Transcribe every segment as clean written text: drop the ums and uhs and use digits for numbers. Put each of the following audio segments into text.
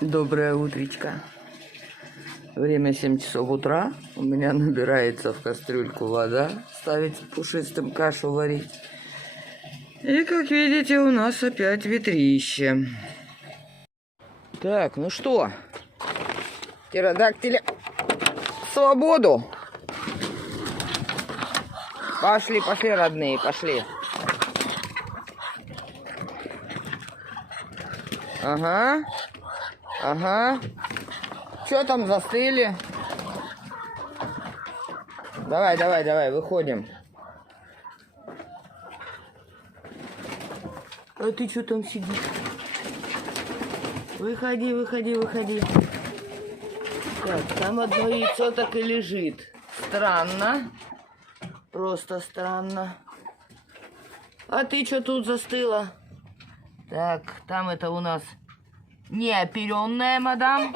Доброе утречко. Время 7 часов утра. У меня набирается в кастрюльку вода. Ставить пушистым кашу варить. И, как видите, у нас опять ветрище. Так, ну что? Птеродактили. Свободу! Пошли, пошли, родные, пошли. Ага. Ага. Что там застыли? Давай, давай, давай, выходим. А ты что там сидишь? Выходи, выходи, выходи. Так, там одно яйцо так и лежит. Странно. Просто странно. А ты что тут застыла? Так, там это у нас неоперенная мадам.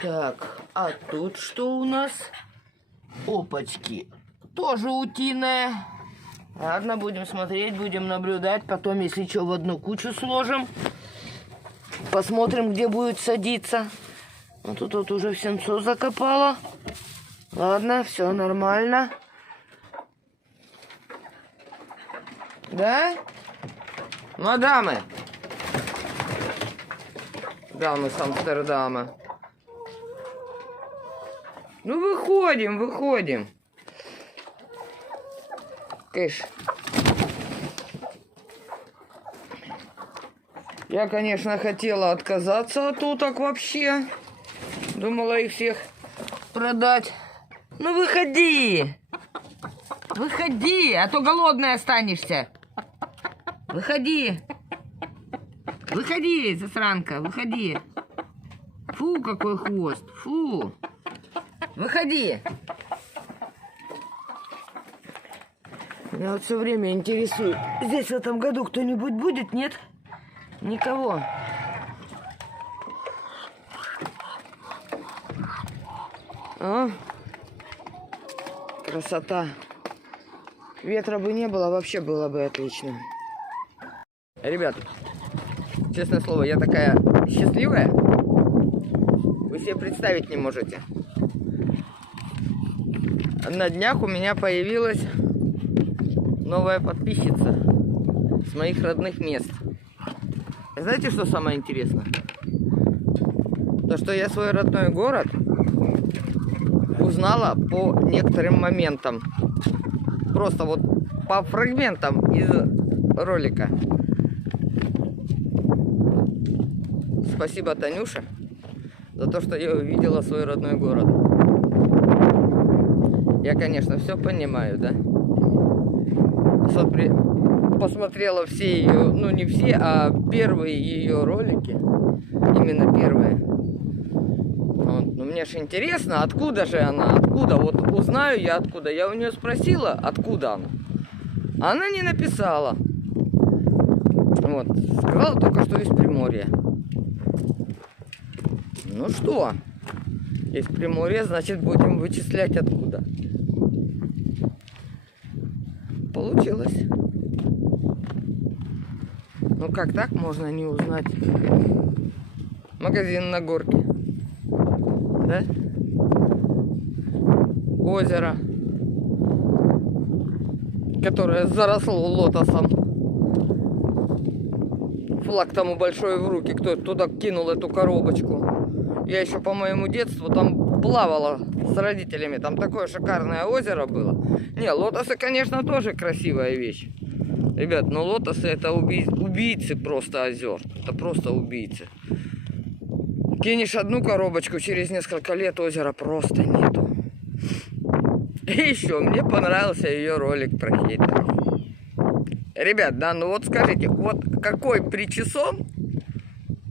Так, а тут что у нас? Опачки. Тоже утиная. Ладно, будем смотреть, будем наблюдать. Потом, если что, в одну кучу сложим. Посмотрим, где будет садиться. А тут вот уже в сенцо закопала. Ладно, все нормально. Да? Мадамы. Дамы с Амстердама. Ну, выходим, выходим. Кыш. Я, конечно, хотела отказаться от уток вообще. Думала их всех продать. Ну, выходи. Выходи, а то голодная останешься. Выходи. Выходи, засранка, выходи. Фу, какой хвост. Фу. Выходи. Меня вот все время интересует. Здесь в этом году кто-нибудь будет, нет? Никого. О, красота. Ветра бы не было, вообще было бы отлично. Ребят, честное слово, я такая счастливая. Вы себе представить не можете. На днях у меня появилась новая подписчица с моих родных мест. Знаете, что самое интересное? То, что я свой родной город узнала по некоторым моментам. Просто вот по фрагментам из ролика. Спасибо, Танюша, за то, что я увидела свой родной город. Я, конечно, все понимаю, да? Посмотрела все ее, ну не все, а первые ее ролики. Именно первые. Вот. Ну мне же интересно, откуда же она, откуда, вот узнаю я откуда. Я у нее спросила, откуда она. Она не написала. Вот, сказала только, что из Приморья. Ну что, из Приморья, значит, будем вычислять откуда. Получилось. Ну как так можно не узнать? Магазин на горке. Да? Озеро, которое заросло лотосом. Флаг тому большой в руки, кто туда кинул эту коробочку. Я еще по моему детству там плавала с родителями. Там такое шикарное озеро было. Не, лотосы, конечно, тоже красивая вещь. Ребят, но лотосы это убийцы просто озер. Это просто убийцы. Кинешь одну коробочку, через несколько лет озера просто нету. И еще мне понравился ее ролик про хейтеров. Ребят, да, ну вот скажите, вот какой причесон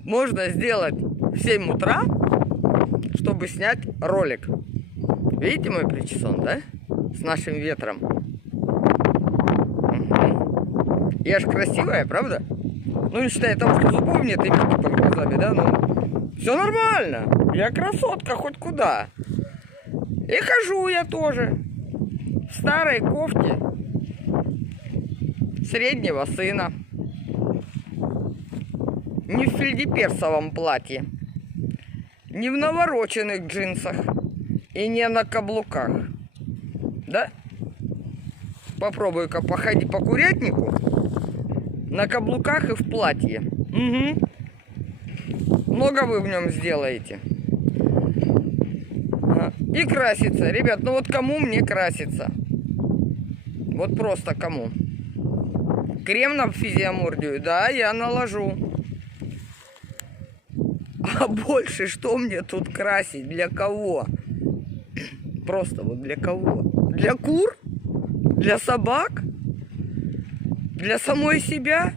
можно сделать в 7 утра, чтобы снять ролик? Видите мой причесон, да? С нашим ветром. Угу. Я ж красивая, правда? Ну, не считая того, что зубов нет и веки под глазами, да? Ну, все нормально. Я красотка хоть куда. И хожу я тоже в старой кофте среднего сына. не в фельдеперсовом платье, не в навороченных джинсах и не на каблуках. Да? Попробуй-ка походи по курятнику на каблуках и в платье. Угу. Много вы в нем сделаете. И краситься. Ребят, ну вот кому мне краситься? Вот просто кому? Крем на физиомордию? Да, я наложу. А больше что мне тут красить? Для кого? Просто вот для кого? Для кур? Для собак? Для самой себя?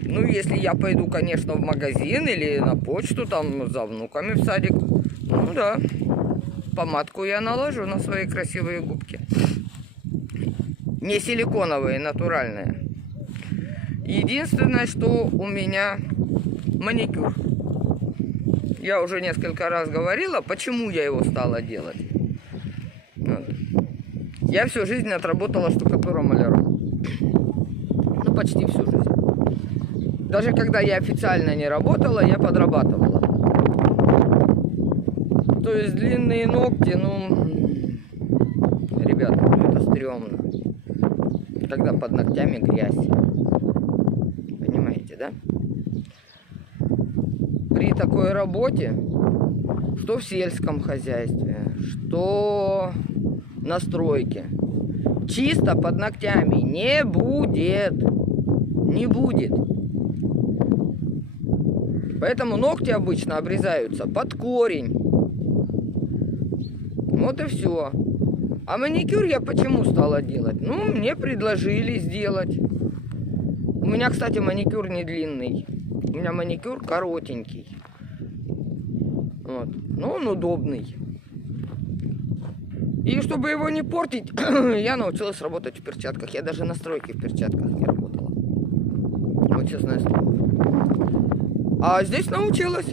Ну, если я пойду, конечно, в магазин или на почту, там, за внуками в садик. Ну, да. Помадку я наложу на свои красивые губки. Не силиконовые, натуральные. Единственное, что у меня маникюр. Я уже несколько раз говорила, почему я его стала делать. Вот. Я всю жизнь отработала штукатуром-маляром. Ну, почти всю жизнь. Даже когда я официально не работала, я подрабатывала. То есть длинные ногти, ну, ребята, ну, это стрёмно. Когда под ногтями грязь. Понимаете, да? При такой работе, что в сельском хозяйстве, что на стройке, чисто под ногтями не будет. Не будет. Поэтому ногти обычно обрезаются под корень. Вот и все. А маникюр я почему стала делать? Ну, мне предложили сделать. У меня, кстати, маникюр не длинный. У меня маникюр коротенький. Вот. Но он удобный. И чтобы его не портить, я научилась работать в перчатках. Я даже на стройке в перчатках не работала. Вот честное слово. А здесь научилась.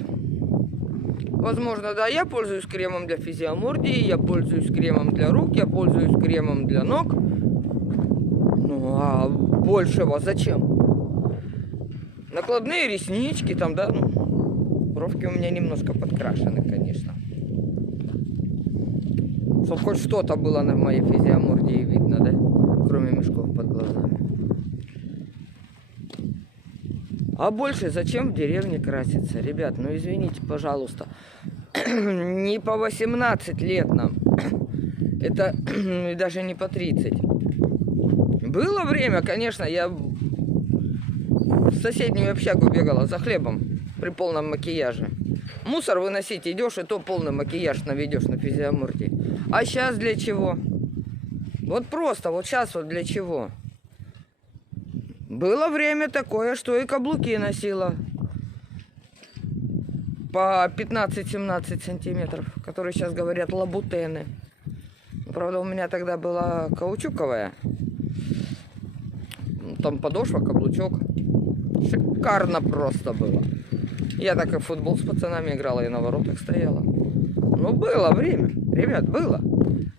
Возможно, да, я пользуюсь кремом для физиомордии, я пользуюсь кремом для рук, я пользуюсь кремом для ног. Ну, а большего зачем? Накладные реснички там, да, ну, бровки у меня немножко подкрашены, конечно. Чтоб хоть что-то было на моей физиомордии видно, да, кроме мешков под глазами. А больше зачем в деревне краситься? Ребят, ну извините, пожалуйста. Не по 18 лет нам. Это даже не по 30. Было время, конечно, я в соседнюю общагу бегала за хлебом при полном макияже. Мусор выносить идешь, и то полный макияж наведешь на физиомордии. А сейчас для чего? Вот просто, вот сейчас вот для чего? Было время такое, что и каблуки носила по 15-17 сантиметров, которые сейчас говорят лабутены. Правда, у меня тогда была каучуковая. Там подошва, каблучок. Шикарно просто было. Я так и в футбол с пацанами играла, и на воротах стояла. Ну, было время, ребят, было.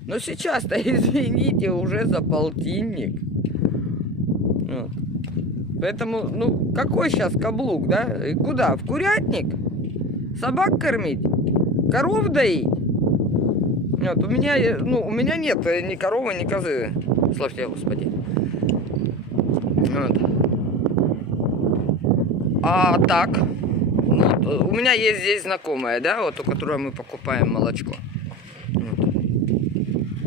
Но сейчас-то, извините, уже за полтинник. Вот. Поэтому, ну, какой сейчас каблук, да? И куда? В курятник? Собак кормить? Коров доить? Вот, у меня нет ни коровы, ни козы. Славьте, Господи. Вот. А так, ну, у меня есть здесь знакомая, да, вот у которой мы покупаем молочко.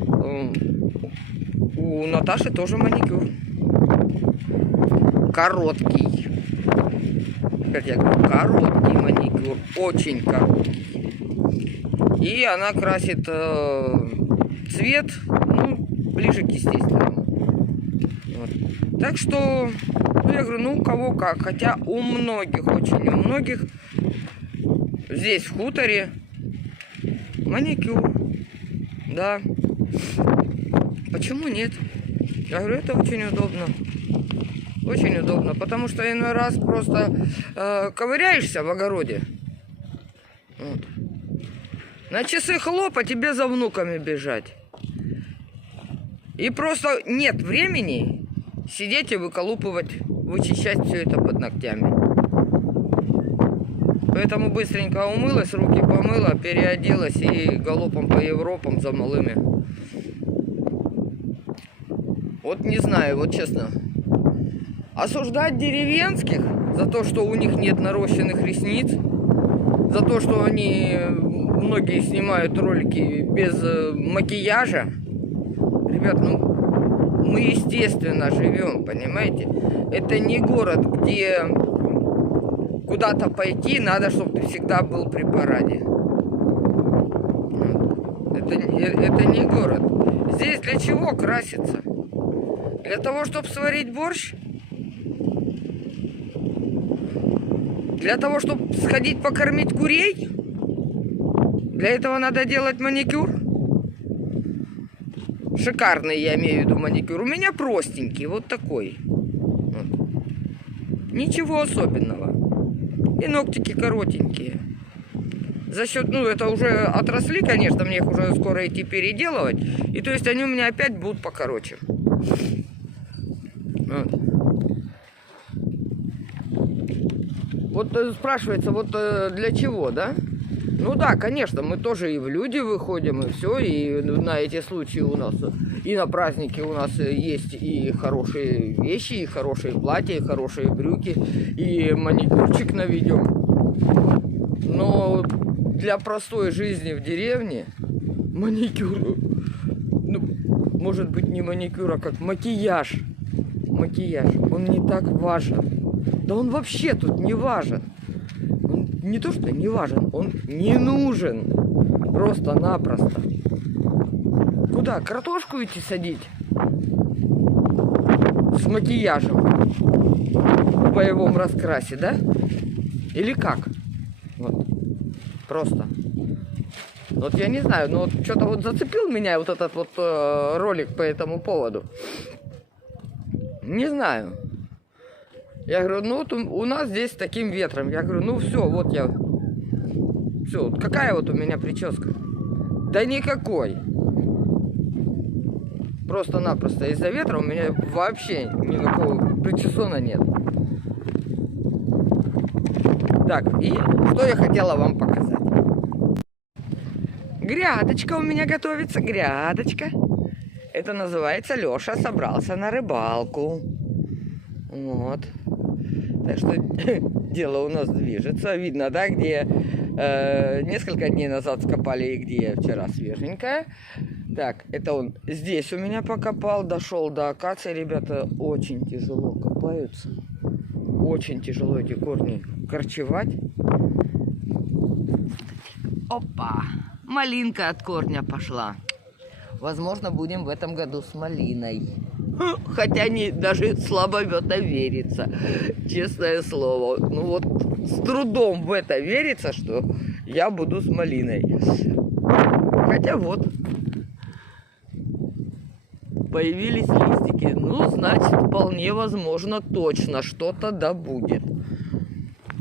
Вот. У Наташи тоже маникюр. Короткий. Как я говорю, короткий маникюр. Очень короткий. И она красит цвет, ну, ближе к естественному. Вот. Так что, ну, я говорю, ну, у кого как. Хотя у многих, очень у многих здесь, в хуторе, маникюр. Да. Почему нет? Я говорю, это очень удобно. Очень удобно, потому что иной раз просто ковыряешься в огороде. Вот. На часы хлоп, а тебе за внуками бежать. И просто нет времени сидеть и выколупывать, вычищать все это под ногтями. Поэтому быстренько умылась, руки помыла, переоделась и галопом по Европам за малыми. Вот не знаю, вот честно. Осуждать деревенских за то, что у них нет нарощенных ресниц, за то, что они, многие снимают ролики без макияжа. Ребят, ну, мы естественно живем, понимаете? Это не город, где куда-то пойти надо, чтобы ты всегда был при параде. Это не город. Здесь для чего краситься? Для того, чтобы сварить борщ? Для того, чтобы сходить покормить курей? Для этого надо делать маникюр? Шикарный, я имею в виду, маникюр. У меня простенький, вот такой. Вот. Ничего особенного. И ногтики коротенькие. За счет, ну, это уже отросли, конечно, мне их уже скоро идти переделывать. И то есть они у меня опять будут покороче. Вот спрашивается, вот для чего, да? Ну да, конечно, мы тоже и в люди выходим, и все, и на эти случаи у нас, и на праздники у нас есть и хорошие вещи, и хорошие платья, и хорошие брюки, и маникюрчик наведем. Но для простой жизни в деревне маникюр, ну, может быть не маникюр, а как макияж. Макияж, он не так важен. Да он вообще тут не важен. Он не то, что не важен, он не нужен. Просто-напросто. Куда? Картошку идти садить? С макияжем. В боевом раскрасе, да? Или как? Вот. Просто. Вот я не знаю, но вот что-то вот зацепил меня вот этот вот ролик по этому поводу. Не знаю. Я говорю, ну вот у нас здесь с таким ветром. Я говорю, ну все, вот я... Все, какая вот у меня прическа? Да никакой. Просто-напросто из-за ветра у меня вообще никакого причесона нет. Так, и что я хотела вам показать. Грядочка у меня готовится, грядочка. Это называется Леша собрался на рыбалку. Вот. Так что дело у нас движется. Видно, да, где несколько дней назад скопали и где вчера свеженькая. Так, это он здесь у меня покопал, дошел до акации. Ребята, очень тяжело копаются. Очень тяжело эти корни корчевать. Опа! Малинка от корня пошла. Возможно, будем в этом году с малиной. Хотя не, даже слабо в это верится. Честное слово. Ну вот с трудом в это верится, что я буду с малиной. Хотя вот. Появились листики. Ну, значит, вполне возможно, точно что-то да будет.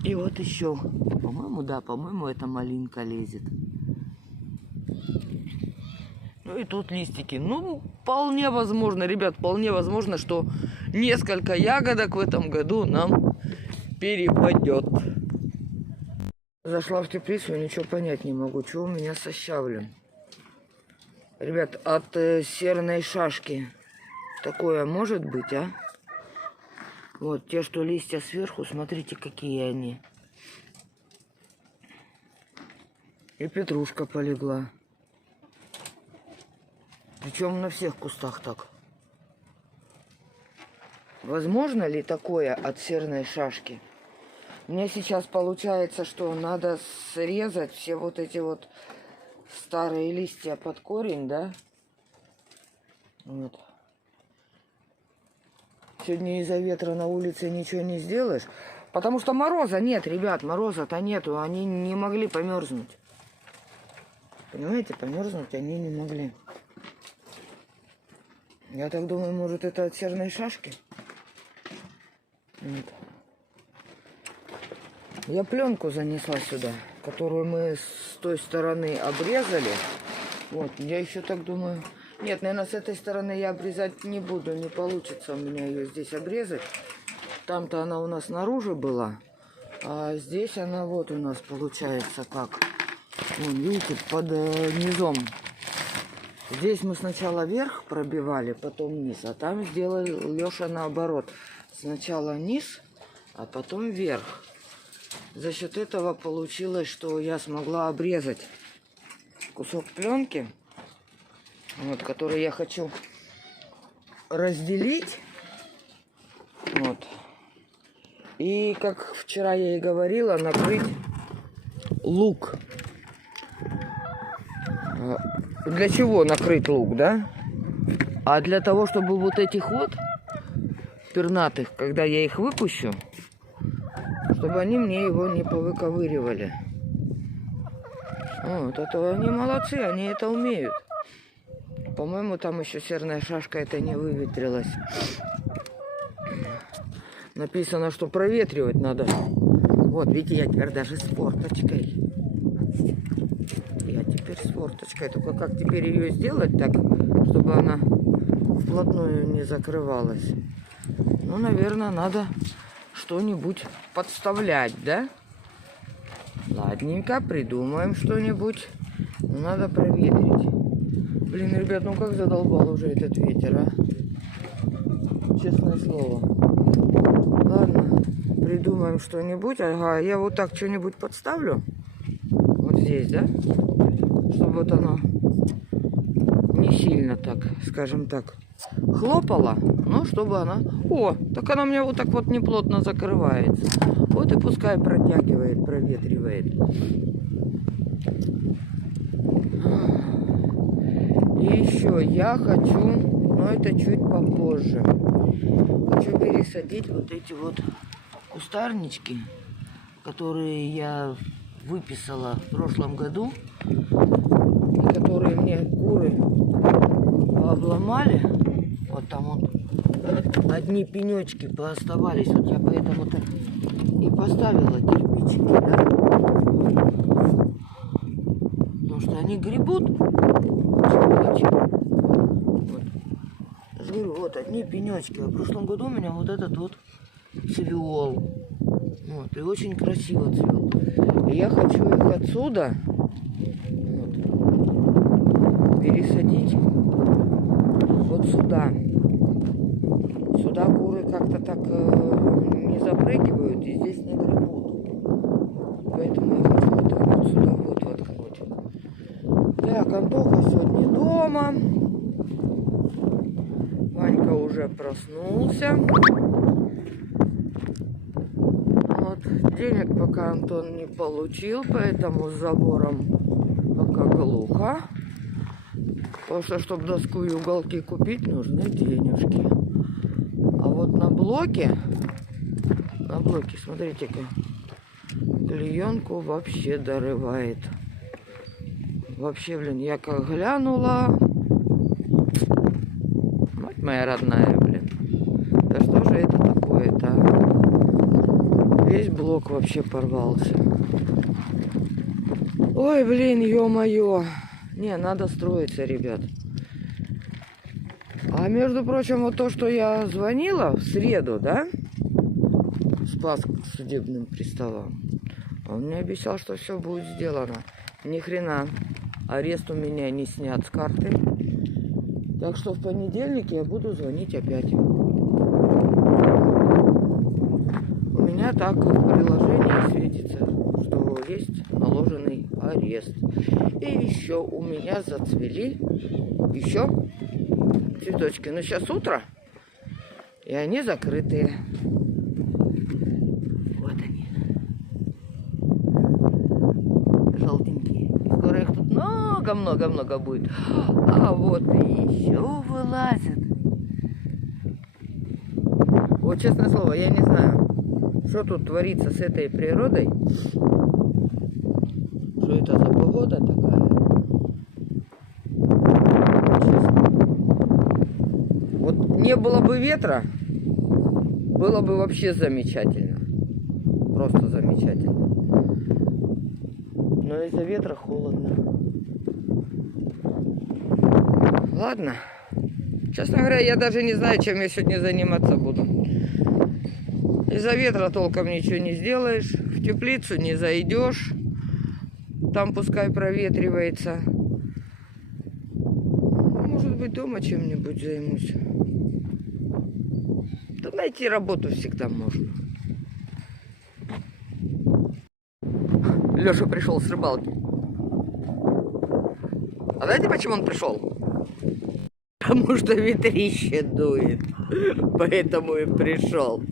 И вот еще. По-моему, да, по-моему, эта малинка лезет. Ну и тут листики. Ну, вполне возможно, ребят, вполне возможно, что несколько ягодок в этом году нам перепадет. Зашла в теплицу, ничего понять не могу. Что у меня со щавлем? Ребят, от серной шашки такое может быть, а? Вот, те, что листья сверху, смотрите, какие они. И петрушка полегла. Причем на всех кустах так. Возможно ли такое от серной шашки? Мне сейчас получается, что надо срезать все вот эти вот старые листья под корень, да? Вот. Сегодня из-за ветра на улице ничего не сделаешь. Потому что мороза нет, ребят, мороза-то нету. Они не могли померзнуть. Понимаете, померзнуть они не могли. Я так думаю, может, это от серной шашки? Вот. Я пленку занесла сюда, которую мы с той стороны обрезали. Вот, я еще так думаю... Нет, наверное, с этой стороны я обрезать не буду. Не получится у меня ее здесь обрезать. Там-то она у нас снаружи была. А здесь она вот у нас получается как. Вон, видите, под низом. Здесь мы сначала вверх пробивали, потом низ. А там сделал Леша наоборот. Сначала низ, а потом вверх. За счет этого получилось, что я смогла обрезать кусок пленки, вот, который я хочу разделить. Вот. И, как вчера я и говорила, накрыть лук. Для чего накрыть лук, да? А для того, чтобы вот этих вот пернатых, когда я их выпущу, чтобы они мне его не повыковыривали. Вот, это они молодцы, они это умеют. По-моему, там еще серная шашка это не выветрилась. Написано, что проветривать надо. Вот, видите, я теперь даже с форточкой. Я теперь с форточкой. Только как теперь ее сделать так, чтобы она вплотную не закрывалась? Ну, наверное, надо что-нибудь подставлять, да? Ладненько, придумаем что-нибудь. Но надо проветрить. Блин, ребят, ну как задолбал уже этот ветер, а? Честное слово. Ладно, придумаем что-нибудь. Ага, я вот так что-нибудь подставлю. Вот здесь, да? Чтобы вот оно не сильно так, скажем так, хлопала, но чтобы она... О, так она у меня вот так вот неплотно закрывается. Вот и пускай протягивает, проветривает. И еще я хочу, но это чуть попозже, хочу пересадить вот эти вот кустарнички, которые я выписала в прошлом году, и которые мне куры обломали. Вот там вот одни пенечки пооставались. Вот я поэтому-то и поставила кирпичики, да? Потому что они гребут. Вот. Я же говорю, вот одни пенечки. А в прошлом году у меня вот этот вот цвел. Вот, и очень красиво цвел. И я хочу их отсюда вот, пересадить вот сюда. Сюда куры как-то так не запрыгивают и здесь не гребут. Поэтому я хочу вот так вот сюда вот воткнуть. Так, Антоха сегодня дома. Ванька уже проснулся. Вот, денег пока Антон не получил, поэтому с забором пока глухо. Потому что, чтобы доску и уголки купить, нужны денежки. А вот на блоке, смотрите-ка, клеенку вообще дорывает. Вообще, блин, я как глянула, мать моя родная, блин, да что же это такое-то? Весь блок вообще порвался. Ой, блин, ё-моё. Не, надо строиться, ребят. А между прочим, вот то, что я звонила в среду, да? Спас к судебным приставам. Он мне обещал, что все будет сделано. Ни хрена. Арест у меня не снят с карты. Так что в понедельник я буду звонить опять. У меня так в приложении светится, что есть наложенный арест. И еще у меня зацвели еще цветочки. Но сейчас утро, и они закрытые. Вот они. Желтенькие. Скоро их тут много-много-много будет. А вот и еще вылазит. Вот честное слово, я не знаю, что тут творится с этой природой. Что это за погода такая? Честно. Вот не было бы ветра, было бы вообще замечательно. Просто замечательно. Но из-за ветра холодно. Ладно. Честно говоря, я даже не знаю, чем я сегодня заниматься буду. Из-за ветра толком ничего не сделаешь. В теплицу не зайдешь. Там пускай проветривается. Может быть, дома чем-нибудь займусь. Да найти работу всегда можно. Леша пришел с рыбалки. А знаете, почему он пришел? Потому что ветрище дует. Поэтому и пришел.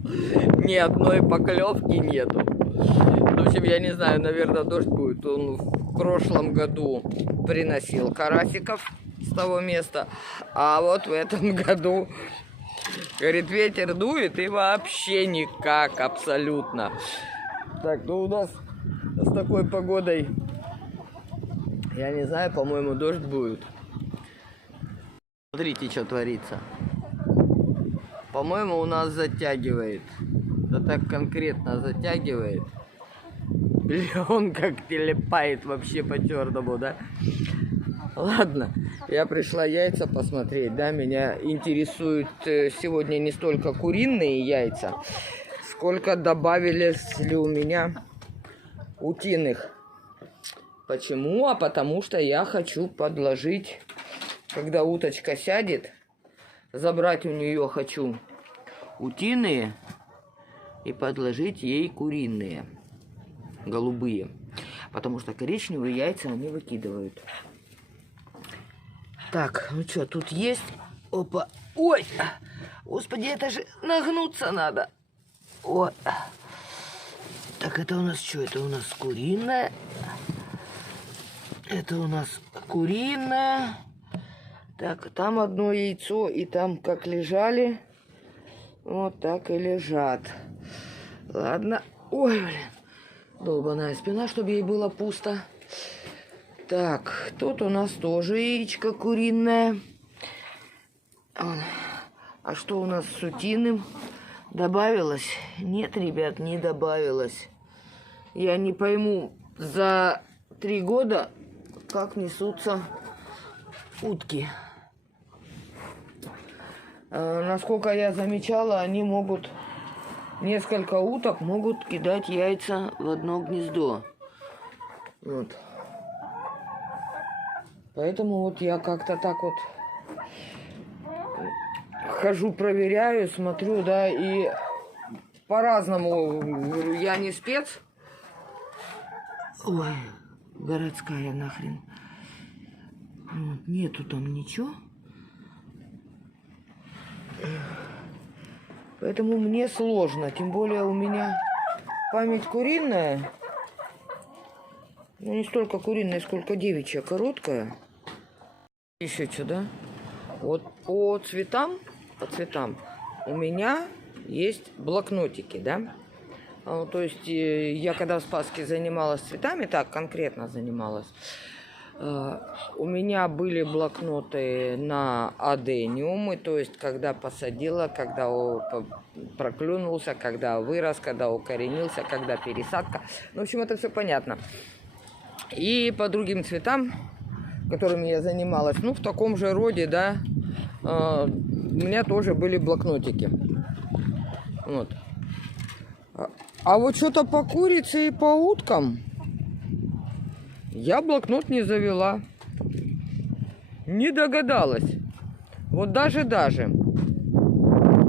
Ни одной поклевки нету. В общем, я не знаю, наверное, дождь будет. Он в прошлом году приносил карасиков с того места. А вот в этом году, говорит, ветер дует и вообще никак, абсолютно. Так, ну у нас с такой погодой, я не знаю, по-моему, дождь будет. Смотрите, что творится. По-моему, у нас затягивает. Да так конкретно затягивает. Или он как телепает вообще по-черному, да? Ладно, я пришла яйца посмотреть, да? Меня интересуют сегодня не столько куриные яйца, сколько добавились ли у меня утиных. Почему? А потому что я хочу подложить, когда уточка сядет, забрать у нее хочу утиные и подложить ей куриные, голубые. Потому что коричневые яйца они выкидывают. Так, ну что, тут есть? Опа. Ой! Господи, это же нагнуться надо. Вот. Так, это у нас что? Это у нас куриное. Это у нас куриное. Так, там одно яйцо, и там как лежали, вот так и лежат. Ладно. Ой, блин. Долбаная спина, чтобы ей было пусто. Так, тут у нас тоже яичко куриное. А что у нас с утиным? Добавилось? Нет, ребят, не добавилось. Я не пойму, за 3 года как несутся утки. Насколько я замечала, они могут, несколько уток могут кидать яйца в одно гнездо. Вот. Поэтому вот я как-то так вот хожу, проверяю, смотрю, да, и по-разному. Я не спец. Ой, городская нахрен. Вот, нету там ничего. Поэтому мне сложно. Тем более у меня память куриная. Ну, не столько куриная, сколько девичья, короткая. Еще что, да? Вот по цветам у меня есть блокнотики, да? То есть я когда в Спасске занималась цветами, так конкретно занималась, у меня были блокноты на адениумы, то есть когда посадила, когда проклюнулся, когда вырос, когда укоренился, когда пересадка. Ну, в общем, это все понятно. И по другим цветам, которыми я занималась, ну, в таком же роде, да, у меня тоже были блокнотики. Вот. А вот что-то по курице и по уткам я блокнот не завела. Не догадалась. Вот даже.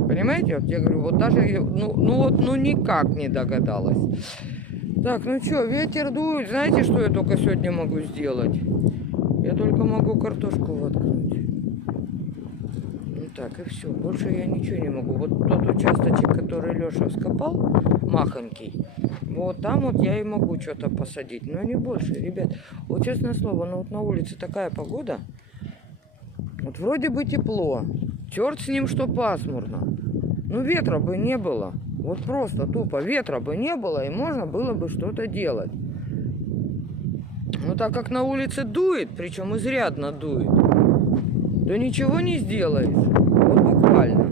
Понимаете? Вот я говорю, вот даже, ну никак не догадалась. Так, ну что, ветер дует. Знаете, что я только сегодня могу сделать? Я только могу картошку воткнуть. Ну так, и все. Больше я ничего не могу. Вот тот участочек, который Леша вскопал, махонький, вот там вот я и могу что-то посадить. Но не больше, ребят. Вот честное слово, ну вот на улице такая погода. Вот вроде бы тепло. Черт с ним, что пасмурно. Ну ветра бы не было. Вот просто тупо ветра бы не было, и можно было бы что-то делать. Но так как на улице дует, причем изрядно дует, то ничего не сделаешь. Вот буквально.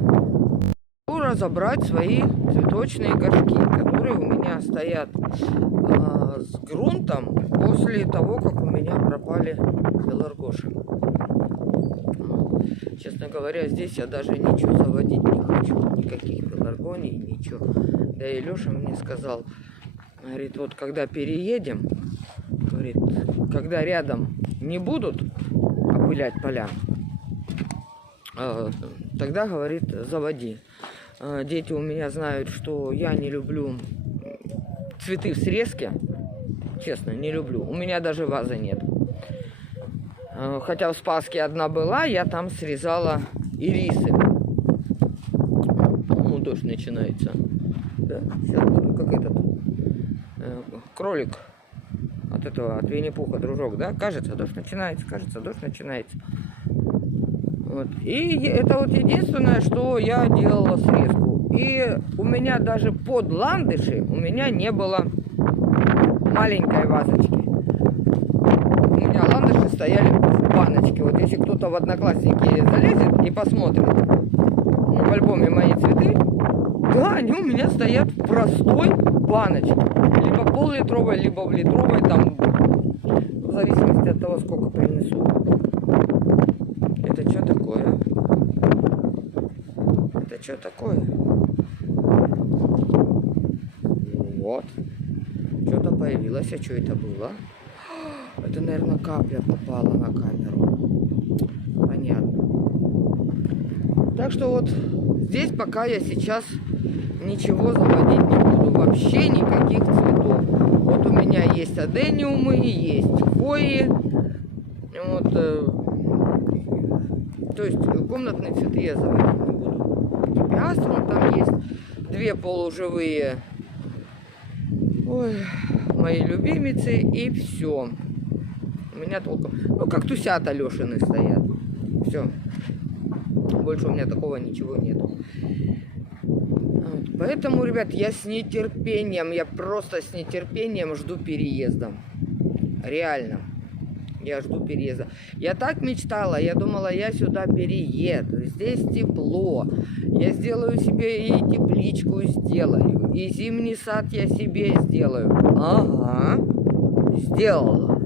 Разобрать свои цветочные горшки, которые у меня стоят с грунтом после того, как у меня пропали пеларгоши. Честно говоря, здесь я даже ничего заводить не хочу. Никаких пеларгоний, ничего. Да и Леша мне сказал, говорит, вот когда переедем, говорит, когда рядом не будут опылять поля, тогда, говорит, заводи. Дети у меня знают, что я не люблю цветы в срезке. Честно, не люблю. У меня даже вазы нет. Хотя в Спаске одна была, я там срезала ирисы. Ну, дождь начинается. Да, сейчас буду как этот кролик от этого, от Винни-Пуха, дружок, да? Кажется, дождь начинается, кажется, дождь начинается. Вот. И это вот единственное, что я делала срезку. И у меня даже под ландыши у меня не было маленькой вазочки. У меня ландыши стояли в баночке. Вот если кто-то в Одноклассники залезет и посмотрит в альбоме мои цветы, да, они у меня стоят в простой баночке. Либо пол-литровой, либо в литровой, там, в зависимости от того, сколько принесу. Это что такое? Это что такое? Вот. Что-то появилось, а что это было? Это, наверное, капля попала на камеру. Понятно. Так что вот здесь пока я сейчас ничего заводить не буду. Вообще никаких цветов. Вот у меня есть адениумы, есть хвои. Вот, то есть комнатные цветы я заводить не буду. Пиаструм там есть. 2 полуживые. Ой, мои любимицы, и все. У меня толком... Ну, кактусята Лешины стоят. Все. Больше у меня такого ничего нету. Вот. Поэтому, ребят, я с нетерпением, я просто с нетерпением жду переезда. Реально. Я жду переезда. Я так мечтала, я думала, я сюда перееду. Здесь тепло. Я сделаю себе и тепличку сделаю. И зимний сад я себе сделаю. Ага. Сделала.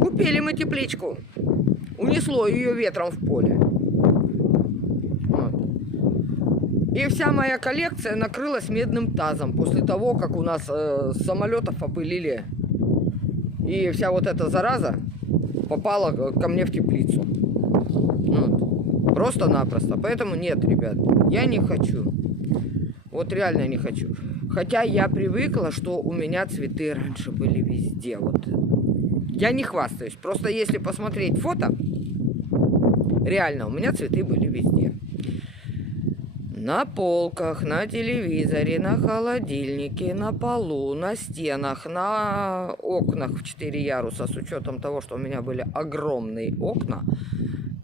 Купили мы тепличку. Унесло ее ветром в поле. Вот. И вся моя коллекция накрылась медным тазом после того, как у нас с самолетов опылили. И вся вот эта зараза попала ко мне в теплицу. Вот. Просто-напросто. Поэтому нет, ребят, я не хочу. Вот реально не хочу. Хотя я привыкла, что у меня цветы раньше были везде. Вот. Я не хвастаюсь. Просто если посмотреть фото, реально, у меня цветы были везде. На полках, на телевизоре, на холодильнике, на полу, на стенах, на окнах в 4 яруса. С учетом того, что у меня были огромные окна.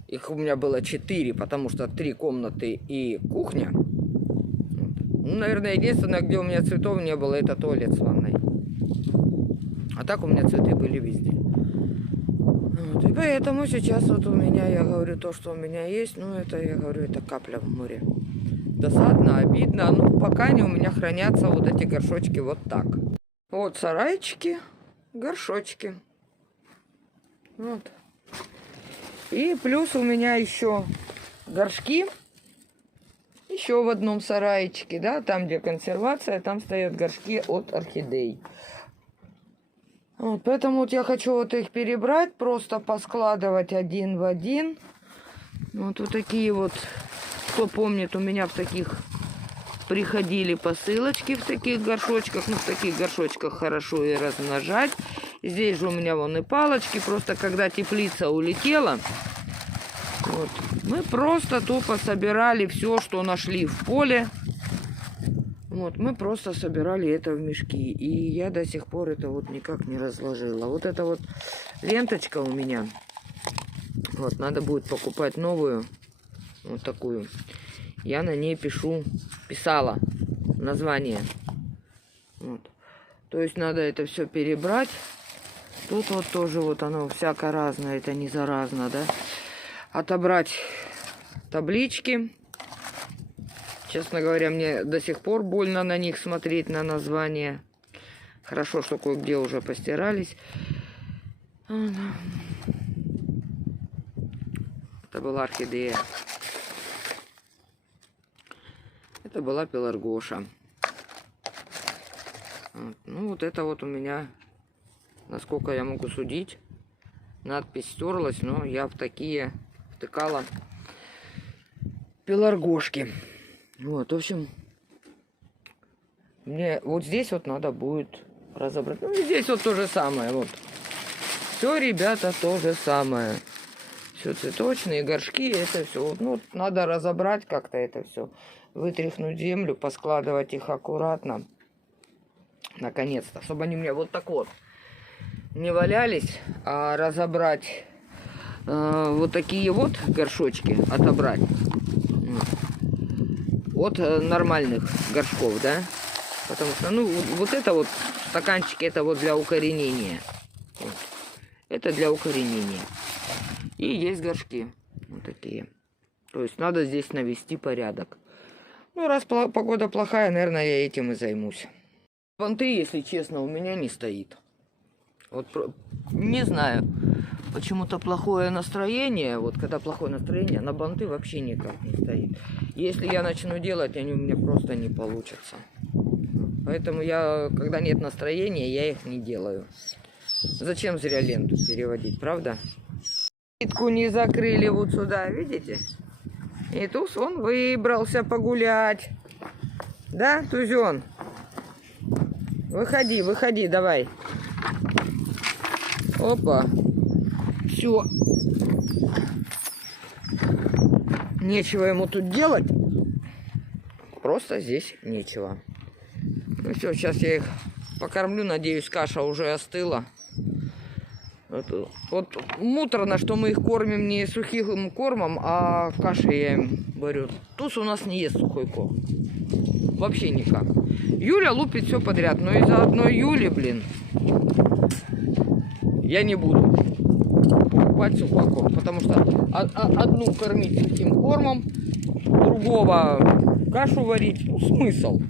Их у меня было 4, потому что 3 комнаты и кухня. Ну, наверное, единственное, где у меня цветов не было, это туалет с ванной. А так у меня цветы были везде. Вот. И поэтому сейчас вот у меня, я говорю, то, что у меня есть, ну, это, я говорю, это капля в море. Досадно, обидно. Ну, пока они у меня хранятся вот эти горшочки вот так. Вот сарайчики, горшочки. Вот. И плюс у меня еще горшки. Еще в одном сарайчике, да, там, где консервация, там стоят горшки от орхидей. Вот, поэтому вот я хочу вот их перебрать, просто поскладывать один в один. Вот такие вот, кто помнит, у меня в таких приходили посылочки в таких горшочках. Ну, в таких горшочках хорошо и размножать. Здесь же у меня вон и палочки. Просто когда теплица улетела, вот, мы просто тупо собирали все, что нашли в поле. Вот, мы просто собирали это в мешки. И я до сих пор это вот никак не разложила. Вот эта вот ленточка у меня. Вот, надо будет покупать новую. Вот такую. Я на ней писала название. Вот. То есть надо это все перебрать. Тут вот тоже вот оно всяко разное. Это не заразно, да? Отобрать таблички. Честно говоря, мне до сих пор больно на них смотреть, на названия. Хорошо, что кое-где уже постирались. Это была орхидея. Это была пеларгоша. Вот. Ну, вот это вот у меня, насколько я могу судить, надпись стерлась, но я в такие втыкала пеларгошки. Вот, в общем, мне вот здесь вот надо будет разобрать. Ну, и здесь вот то же самое, вот. Все, ребята, то же самое. Все цветочные горшки, это все. Вот, ну, надо разобрать как-то это все. Вытряхнуть землю, поскладывать их аккуратно. Наконец-то. Чтобы они мне вот так вот не валялись, а разобрать вот такие вот горшочки, отобрать от нормальных горшков, да. Потому что, ну, вот это вот стаканчики, это вот для укоренения. Вот. Это для укоренения. И есть горшки вот такие. То есть надо здесь навести порядок. Ну, раз погода плохая, наверное, я этим и займусь. Банты, если честно, у меня не стоит. Вот не знаю. Почему-то плохое настроение. Вот когда плохое настроение, на банты вообще никак не стоит. Если я начну делать, они у меня просто не получатся. Поэтому я, когда нет настроения, я их не делаю. Зачем зря ленту переводить, правда? Нитку не закрыли вот сюда, видите? И туз он выбрался погулять. Да, Тузен? Выходи, выходи, давай. Опа. Все. Нечего ему тут делать. Просто здесь нечего. Ну все, сейчас я их покормлю. Надеюсь, каша уже остыла. Вот муторно, что мы их кормим не сухим кормом, а кашей я им говорю. Туз у нас не ест сухой корм. Вообще никак. Юля лупит все подряд. Но из-за одной Юли, блин, я не буду покупать сухой корм. Потому что одну кормить сухим кормом, другого кашу варить. Ну, смысл?